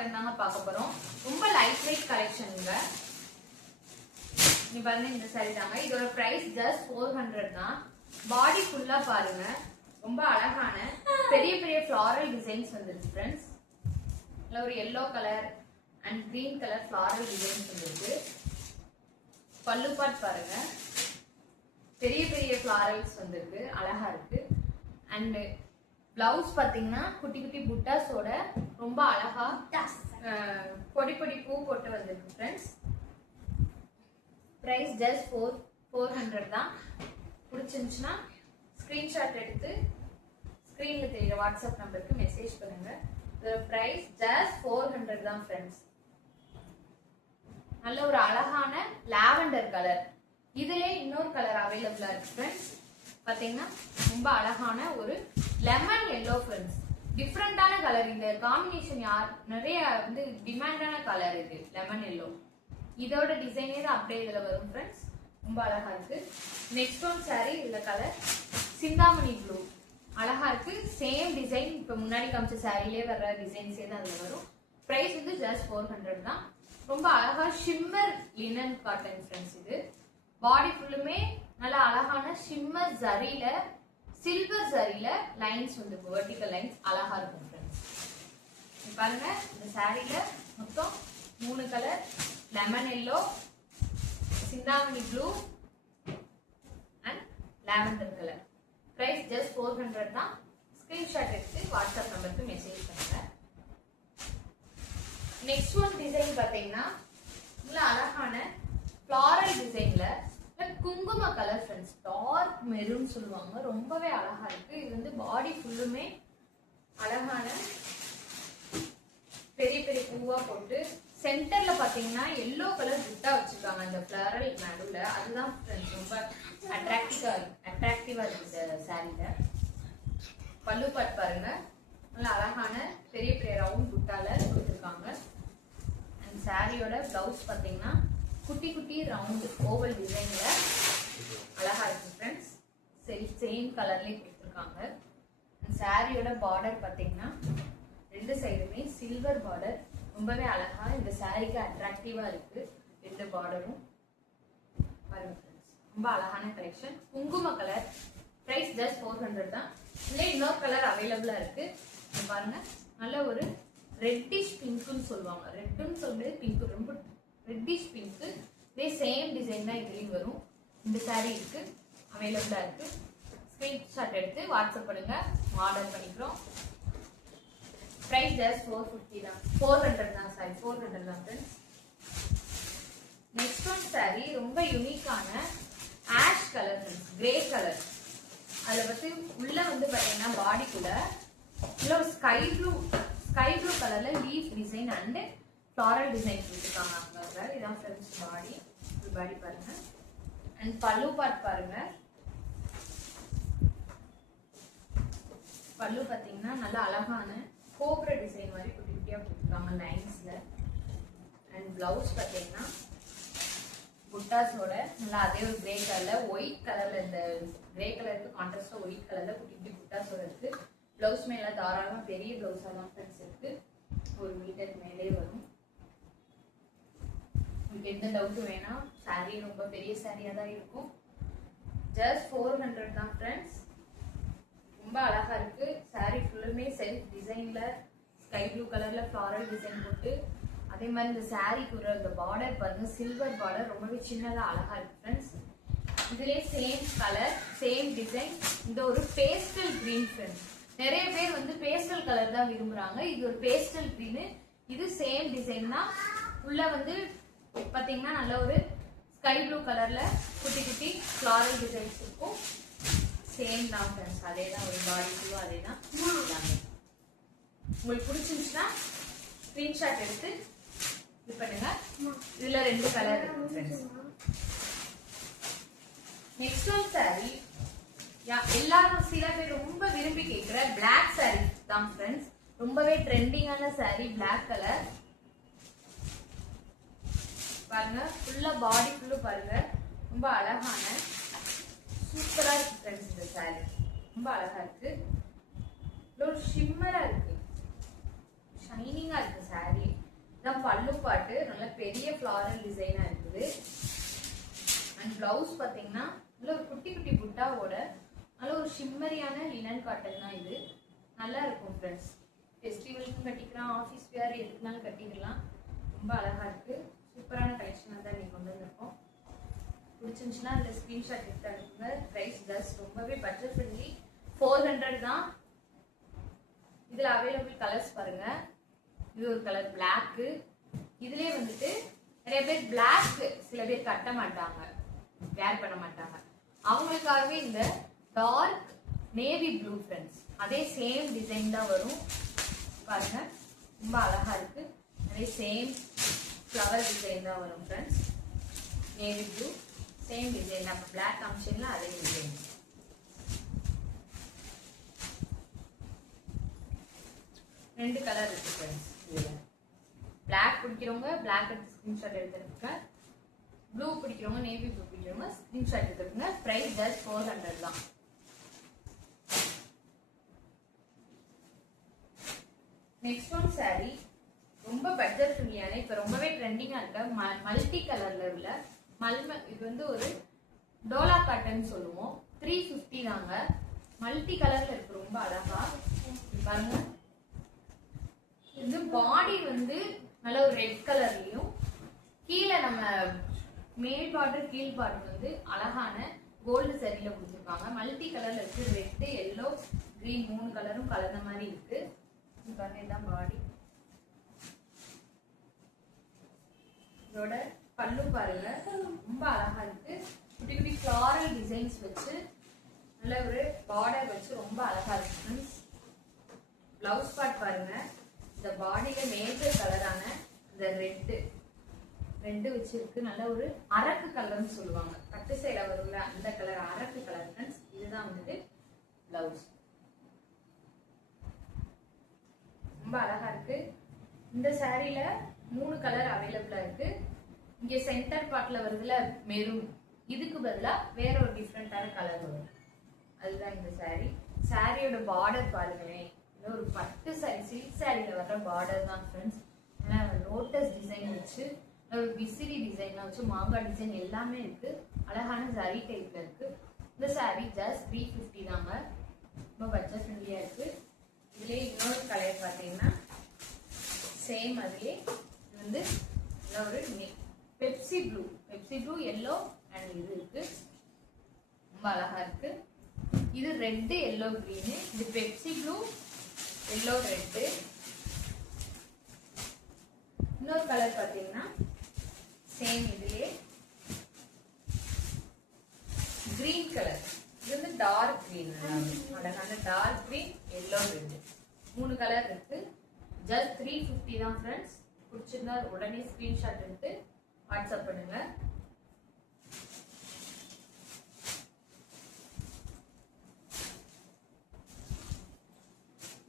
Cotton தாங்க பார்க்க போறோம். ரொம்ப லைட் வெயிட் கலெக்ஷனுங்க. நீ பாருங்க இந்த saree தாங்க. இதோட பிரைஸ் ஜஸ்ட் 400 தான். பாடி ஃபுல்லா பாருங்க. ரொம்ப அழகான பெரிய பெரிய floral டிசைன்ஸ் வந்திருக்கு फ्रेंड्स. இதுல ஒரு yellow colour and green colour floral designs வந்திருக்கு. பல்லு பார்ட் பாருங்க. பெரிய பெரிய florals வந்திருக்கு. அழகா இருக்கு. and பிளவுஸ் பாத்தீங்கன்னா குட்டி குட்டி புட்டாஸோட ரொம்ப அழகா பொடி பொடி பூ போட்டு வந்திருக்கு फ्रेंड्स. பிரைஸ் ஜஸ்ட் 400 தான். பிடிச்சிருந்துச்சுன்னா ஸ்கிரீன்ஷாட் எடுத்து ஸ்கிரீன்ல தெரியுற வாட்ஸ்அப் நம்பருக்கு மெசேஜ் பண்ணுங்க. இதோட பிரைஸ் ஜஸ்ட் 400 தான் फ्रेंड्स. நல்ல ஒரு அழகான லாவெண்டர் கலர். இதுலயே இன்னொரு கலர் அவைலபிளா இருக்கு फ्रेंड्स. பாத்தீங்கன்னா ரொம்ப அழகான ஒரு லெமன் yellow फ्रेंड्स. டிஃபரண்டான கலர். இந்த காம்பினேஷன் நிறைய வந்து டிமாண்டான கலர் இது லெமன் yellow. இதோட டிசைனே தான் அப்படியே இதுல வரும் फ्रेंड्स. ரொம்ப அழகா இருக்கு. நெக்ஸ்ட் ஒன் saree இதுல கலர் சிந்தாமணி ப்ளூ. அழகா இருக்கு. சேம் டிசைன் இப்ப முன்னாடி காமிச்ச சாரிலே வர்ற டிசைன்ஸே தான் அதுல வரும். பிரைஸ் வந்து ஜஸ்ட் 400 தான். ரொம்ப அழகா ஷிம்மர் லினன் காட்டன் फ्रेंड्स. இது பாடி ஃபுல்லுமே நல்ல அழகான ஷிம்மர் ஜரியில சில்வர் ஜரியில லைன்ஸ் வந்து வெர்டிகல் லைன்ஸ் அழகா இருக்கும் फ्रेंड्स. பாருங்க இந்த சாரியில மொத்தம் 3 கலர் லெமன் yellow, சிந்தாமணி blue and lavender colour. Price just 400 தான். ஸ்கிரீன்ஷாட் எடுத்து வாட்ஸ்அப் நம்பருக்கு மெசேஜ் பண்ணுங்க. நெக்ஸ்ட் ஒன் டிசைன் பாத்தீங்கன்னா நல்ல அழகான ஃப்ளாரல் டிசைன்ல குங்கும கலர் फ्रेंड्स. டார்க் மெரூன் சொல்லுவாங்க. ரொம்பவே அழகா இருக்கு. இது வந்து பாடி ஃபுல்லுமே அழகான பெரிய பெரிய பூவா போட்டு சென்டர்ல பாத்தீங்கன்னா எல்லோ கலர் புட்டா வச்சிருக்காங்க அந்த ஃப்ளாரல் நடுவுல. அதுதான் फ्रेंड्स ரொம்ப அட்ராக்டிவா இருக்கு இந்த சாரில. பல்லு பார்ட் பாருங்க. நல்ல அழகான பெரிய பெரிய ரவுண்ட் புட்டால கொடுத்திருக்காங்க. அந்த சாரியோட பிளவுஸ் பாத்தீங்கன்னா குட்டி குட்டி ரவுண்ட் ஓவல் டிசைன்ல அழகா இருக்கு फ्रेंड्स. சேம் கலர்லயே கொடுத்திருக்காங்க. அந்த சாரியோட பார்டர் பாத்தீங்கன்னா ரெண்டு சைடுமே சில்வர் பார்டர். ரொம்பவே அழகா இந்த சாரிக்கு அட்ராக்டிவா இருக்கு ரெண்டு பார்டரும். பாருங்க फ्रेंड्स. ரொம்ப அழகான கலெக்ஷன். குங்கும கலர். பிரைஸ் ஜஸ்ட் 400 தான். இதுல இன்னொரு கலர் அவைலபிளா இருக்கு. பாருங்க நல்ல ஒரு ரெட்டிஷ் பிங்க்னு சொல்லுவாங்க. ரெட்னு சொல்றது பிங்க். ரொம்ப ரெட்டிஷ் பிங்க். இதே சேம் டிசைன் தான் இதுலயும் வரும். இந்த சாரி இருக்கு அவைலபிளா இருக்கு. ஸ்கிரீன்ஷாட் எடுத்து வாட்ஸ்அப் பண்ணுங்க. ஆர்டர் பண்ணிக்கிறோம். பிரைஸ் ஜஸ்ட் 450 தான். 400 தான். சாரி 400 தான் फ्रेंड्स. நெக்ஸ்ட் ஒன் சாரி ரொம்ப யூனிக்கான ash colour friends. Grey colour. அதுல வந்து உள்ள வந்து பாத்தீங்கன்னா பாடிக்குள்ள இல்ல ஒரு ஸ்கை ப்ளூ கலர்ல leaf design and floral design கொடுத்துருக்காங்க. அங்க இதான் ஃப்ரெண்ட்ஸ் பாடி. பாடி பாருங்க. அண்ட் பல்லு பார்ட் பாருங்க. பல்லு பாத்தீங்கன்னா நல்ல அழகான கோப்ரா டிசைன் மாதிரி குட்டி குட்டியா கொடுத்துருக்காங்க லைன்ஸ்ல. அண்ட் பிளவுஸ் பாத்தீங்கன்னா புட்டாஸோட நல்லா அதே ஒரு கிரே கலர்ல ஒயிட் கலர்ல இந்த கிரே கலருக்கு கான்ட்ராஸ்டா ஒயிட் கலர்ல குட்டி குட்டி புட்டாஸோட இருக்கு. பிளவுஸ் மேல தாராளமா பெரிய பிளவுஸா தான் ஃப்ரெண்ட்ஸ் இருக்கு. 1 மீட்டருக்கு மேலே வரும். உங்களுக்கு எந்த டவுட் வேணா சாரி ரொம்ப பெரிய சாரியா தான் இருக்கும். ஜஸ்ட் 400 தான் ஃப்ரெண்ட்ஸ். ரொம்ப அழகா இருக்கு. சாரி ஃபுல்லுமே செல்ஃப் டிசைன்ல ஸ்கை ப்ளூ கலர்ல ஃப்ளாரல் டிசைன் போட்டு அதே மாதிரி இந்த சாரிக்கு இந்த பார்டர் பாருங்க சில்வர் பார்டர் ரொம்பவே சின்னதா அழகா இருக்கு ஃப்ரெண்ட்ஸ். இதுலயே சேம் கலர் சேம் டிசைன். இந்த ஒரு பேஸ்டல் கிரீன் ஃப்ரெண்ட்ஸ். நிறைய பேர் வந்து பேஸ்டல் கலர் தான் விரும்புறாங்க. இது ஒரு பேஸ்டல் கிரீன். இது சேம் டிசைன் தான். உள்ள வந்து பாத்தீங்கன்னா நல்ல ஒரு ஸ்கை ப்ளூ கலர்ல குட்டி குட்டி ஃப்ளாரல் டிசைன்ஸ் இருக்கும். சேம் தான் ஃப்ரெண்ட்ஸ். அதே தான் ஒரு பாடி ஃபுல்லா அதே தான். உங்களுக்கு பிடிச்சிருந்துச்சுன்னா ஸ்கிரீன்ஷாட் எடுத்து இது பண்ணுங்க. இதுல 2 கலர் இருக்கு ஃப்ரெண்ட்ஸ். நெக்ஸ்ட் ஒன் சாரி எல்லாரும் சில பேர் ரொம்ப விரும்பி கேட்கிற பிளாக் சாரி தான் ஃப்ரெண்ட்ஸ். ரொம்பவே ட்ரெண்டிங்கான சாரி பிளாக் கலர். பாருங்க ஃபுல்லா பாடி ஃபுல்லு பாருங்க. ரொம்ப அழகான சூப்பரா இருக்கு ஃப்ரெண்ட்ஸ். இந்த சாரி ரொம்ப அழகா இருக்கு. ஷிம்மரா இருக்கு. ஷைனிங்கா இருக்கு சாரி. பெரிய ஃபிளாரல் டிசைனா இருக்குது. அண்ட் பிளவுஸ் பாத்தீங்கன்னா நல்ல ஒரு குட்டி குட்டி புட்டாவோட நல்ல ஒரு ஷிம்மரியான லினன் காட்டன் தான் இது. நல்லா இருக்கும் ஃப்ரெண்ட்ஸ். ஃபெஸ்டிவலுக்கும் கட்டிக்கலாம், ஆஃபீஸ் வேர் எதுக்குனாலும் கட்டிக்கலாம். ரொம்ப அழகா இருக்கு. சூப்பரான கலெக்ஷனாக தான் நீங்கள் கொண்டு வந்திருக்கோம். பிடிச்சிருந்துச்சுன்னா அதில் ஸ்க்ரீன்ஷாட் எடுத்து அனுப்புங்க. ப்ரைஸ் ஜஸ்ட் ரொம்பவே பட்ஜெட் ஃப்ரெண்ட்லி, 400 தான். இதில் அவைலபிள் கலர்ஸ் பாருங்க. இது ஒரு கலர் பிளாக்கு. இதுலேயே வந்துட்டு நிறைய பேர் பிளாக் சில பேர் கட்ட மாட்டாங்க, வேர் பண்ண மாட்டாங்க. அவங்களுக்காகவே இந்த டார்க் நேவி ப்ளூ ஃப்ரெண்ட்ஸ், அதே சேம் டிசைன் தான் வரும் பாருங்க. ரொம்ப அழகா இருக்கு. அதே சேம் ஃப்ளவர் டிசைன் தான் வரும் friends. Navy blue same design, நம்ம பிளாக் காமிச்சீங்களா அதே டிசைன். ரெண்டு கலர் இருக்கு ஃப்ரெண்ட்ஸ். இதுல பிளாக் பிடிக்கிறவங்க பிளாக் எடுத்து ஸ்கிரீன்ஷாட் எடுத்துருங்க. ப்ளூ பிடிக்கிறவங்க நேவி ப்ளூ பிடிக்கிறவங்க ஸ்கிரீன்ஷாட் எடுத்துருங்க. பிரைஸ் ஜஸ்ட் 400 தான். நெக்ஸ்ட் ஒன் சாரி ரொம்ப பட்ஜெட் ஃப்ரெண்ட்லியான, இப்ப ரொம்பவே ட்ரெண்டிங்கா இருக்க மல்டி கலர்ல உள்ள இது வந்து ஒரு டோலா காட்டன் சொல்லுவோம். 350 தாங்க. மல்டி கலர்ல இருக்கு, ரொம்ப அழகா பாருங்க. இது பாடி வந்து நல்ல ஒரு ரெட் கலர்லயும், கீழே நம்ம மேல் பார்டர் கீழ் பார்டர் வந்து அழகான கோல்டு சரியில கொடுத்துருக்காங்க. மல்டி கலர்ல இருக்கு. ரெட், எல்லோ, கிரீன் 3 கலரும் கலந்த மாதிரி இருக்கு. பாருங்க, இதான் பாடி. இதோட பல்லு பாருங்க, ரொம்ப அழகா இருக்கு. குட்டி குட்டி ஃபிளாரல் டிசைன்ஸ் வச்சு நல்ல ஒரு பார்டர் வச்சு ரொம்ப அழகா இருக்கு. பிளவுஸ் பார்ட் பாருங்க. இந்த பாடியில மேஜர் கலரான இந்த ரெட்டு வச்சிருக்கு. நல்ல ஒரு அரக்கு கலர்னு சொல்லுவாங்க, பட்டு சேலை வரும்ல அந்த கலர், அரக்கு கலர் ஃப்ரெண்ட்ஸ். இதுதான் வந்துட்டு பிளவுஸ். ரொம்ப அழகா இருக்கு. இந்த சாரியில 3 கலர் அவைலபிளா இருக்கு. இங்க சென்டர் பார்ட்ல வருதுல மெரூன், இதுக்கு பதிலா வேற ஒரு டிஃப்ரெண்டான கலர் வரும். அதுதான் இந்த சாரி. சாரியோட பார்டர் பாருங்களேன், ஒரு பட்டு சாரி, சில்க் சாரியில வர்ற பார்டர் தான் ஃப்ரெண்ட்ஸ். லோட்டஸ் டிசைன் வச்சு, ஒரு விசிறி டிசைன் வச்சு, மாங்காய் டிசைன் எல்லாமே இருக்கு. அழகான சாரி டைப்ல இருக்கு. இந்த சாரி ஜஸ்ட் 350 தாங்க. ரொம்ப பட்ஜெட் ஃப்ரெண்ட்லியா இருக்கு. இதுலேயே இன்னொரு கலர் பார்த்தீங்கன்னா சேம், அதுலேயே வந்து ஒரு பெப்சி ப்ளூ எல்லோ அண்ட் இது இருக்கு. ரொம்ப அழகா இருக்கு. இது ரெட், எல்லோ, கிரீனு. இது பெப்சி ப்ளூ, எல்லோ, ரெட்டு. இன்னொரு கலர் பார்த்தீங்கன்னா சேம், இதுலேயே கிரீன் கலர். இது வந்து டார்க் கிரீன், அழகான dark green, yellow, red 3 colour இருக்கு. ஜஸ்ட் 350 தான் ஃப்ரெண்ட்ஸ். பிடிச்சிருந்தா உடனே ஸ்கிரீன்ஷாட் எடுத்து வாட்ஸ்அப் பண்ணுங்க.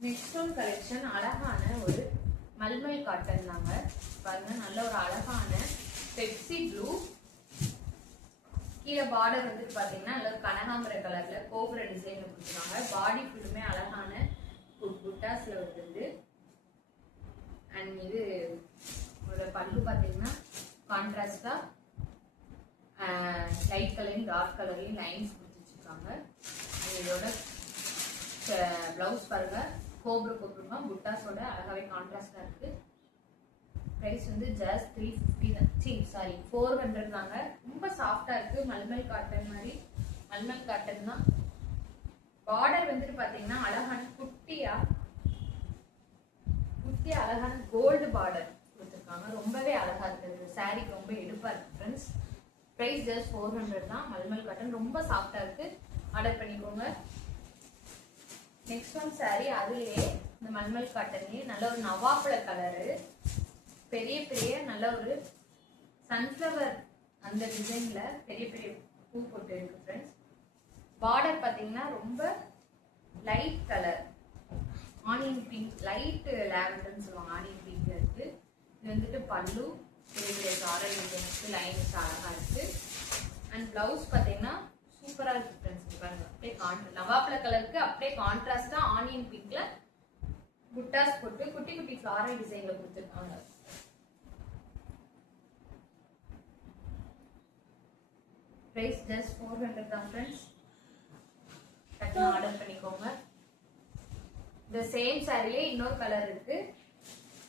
நெக்ஸ்ட் ஒன் கலெக்ஷன் அழகான ஒரு மல்மல் காட்டன் தாங்க. பாருங்க, நல்ல ஒரு அழகான பெப்சி ப்ளூ. கீழே பார்டர் வந்துட்டு பாத்தீங்கன்னா நல்ல கனகாம்பர கலர்ல கோபுர டிசைன்ல கொடுத்துருக்காங்க. பாடி ஃபுல்லுமே அழகான புட்டாஸ்ல வருது. அண்ட் இது ஒரு பல்லு பாத்தீங்கன்னா கான்ட்ராஸ்டா லைட் கலரையும் டார்க் கலரையும் லைன்ஸ் கொடுத்துருக்காங்க. இதோட பிளவுஸ் பாருங்க, கோபுரமா புட்டாஸோட அழகாவே கான்ட்ராஸ்டா இருக்கு. பிரைஸ் வந்து ஜஸ்ட் 350 தான். சாரி 400 தாங்க. ரொம்ப சாஃப்டா இருக்கு. மல்மல் காட்டன் மாதிரி, மல்மல் காட்டன் தான். பார்டர் வந்துட்டு பாத்தீங்கன்னா அழகான குட்டியா அழகான கோல்டு பார்டர் கொடுத்துருக்காங்க. ரொம்பவே அழகா இருக்கு. சாரிக்கு ரொம்ப எடுப்பா இருக்கு ஃப்ரெண்ட்ஸ். பிரைஸ் ஜஸ்ட் 400 தான். மல்மல் காட்டன் ரொம்ப சாஃப்டா இருக்கு. ஆர்டர் பண்ணிக்கோங்க. நெக்ஸ்ட் ஒன் சாரி, அதுலயே இந்த மல்மல் காட்டன்லயே நல்ல ஒரு நவாப்பழ கலரு, பெரிய நல்ல ஒரு சன்ஃப்ளவர் அந்த டிசைன்ல பெரிய பூ போட்டு இருக்கு ஃப்ரெண்ட்ஸ். பார்டர் பாத்தீங்கன்னா ரொம்ப light colour, onion pink, light லாவெண்டர்னு சொல்லுவாங்க, ஆனியன் பிங்க் இருக்கு. இது வந்துட்டு பல்லு, பெரிய சாரல் டிசைன்ஸ்க்கு லைன்ஸ் அழகா இருக்கு. அண்ட் பிளவுஸ் பாத்தீங்கன்னா சூப்பரா இருக்கு ஃப்ரெண்ட்ஸ். பாருங்க, அப்படியே நவாப்பழ கலருக்கு அப்படியே கான்ட்ராஸ்டா ஆனியன் பிங்க்ல புட்டாஸ் போட்டு குட்டி ஃபிளாரல் டிசைன்ல கொடுத்துருக்காங்க. பிரைஸ் ஜஸ்ட் 400 தான் ஃப்ரெண்ட்ஸ். டக்குனு ஆர்டர் பண்ணிக்கோங்க. இந்த சேம் சாரிலே இன்னொரு கலர் இருக்கு.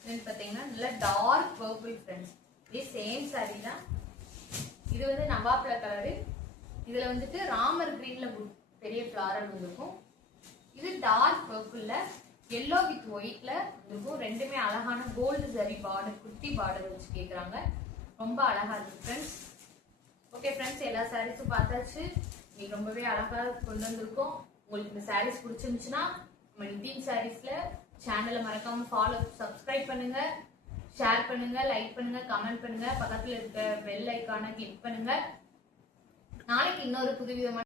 இது பாத்தீங்கன்னா நல்ல டார்க் பர்பிள் ஃப்ரெண்ட்ஸ். இது சேம் சாரி தான். இது வந்து நவாப்ல கலரு. இதுல வந்துட்டு ராமர் கிரீன்ல பெரிய ஃபிளாரல் வந்திருக்கும். இது டார்க் பர்பிள்ல yellow வித் ஒயிட்ல இருக்கும். ரெண்டுமே அழகான கோல்டு ஜரி பார்டர், குட்டி பார்டர் வச்சு கேக்குறாங்க. ரொம்ப அழகா இருக்கு ஃப்ரெண்ட்ஸ். ஓகே ஃப்ரெண்ட்ஸ், எல்லா சாரீஸும் பார்த்தாச்சு. நீங்க ரொம்பவே அழகா கொண்டு வந்திருக்கோம். உங்களுக்கு இந்த சாரீஸ் பிடிச்சிருந்துச்சுன்னா நம்ம நிதின் சாரீஸ்ல சேனலை மறக்காம ஃபாலோ, சப்ஸ்கிரைப் பண்ணுங்க, ஷேர் பண்ணுங்க, லைக் பண்ணுங்க, கமெண்ட் பண்ணுங்க, பக்கத்துல இருக்க பெல் ஐகானை கிளிக் பண்ணுங்க. நாளைக்கு இன்னொரு புதுவிதமான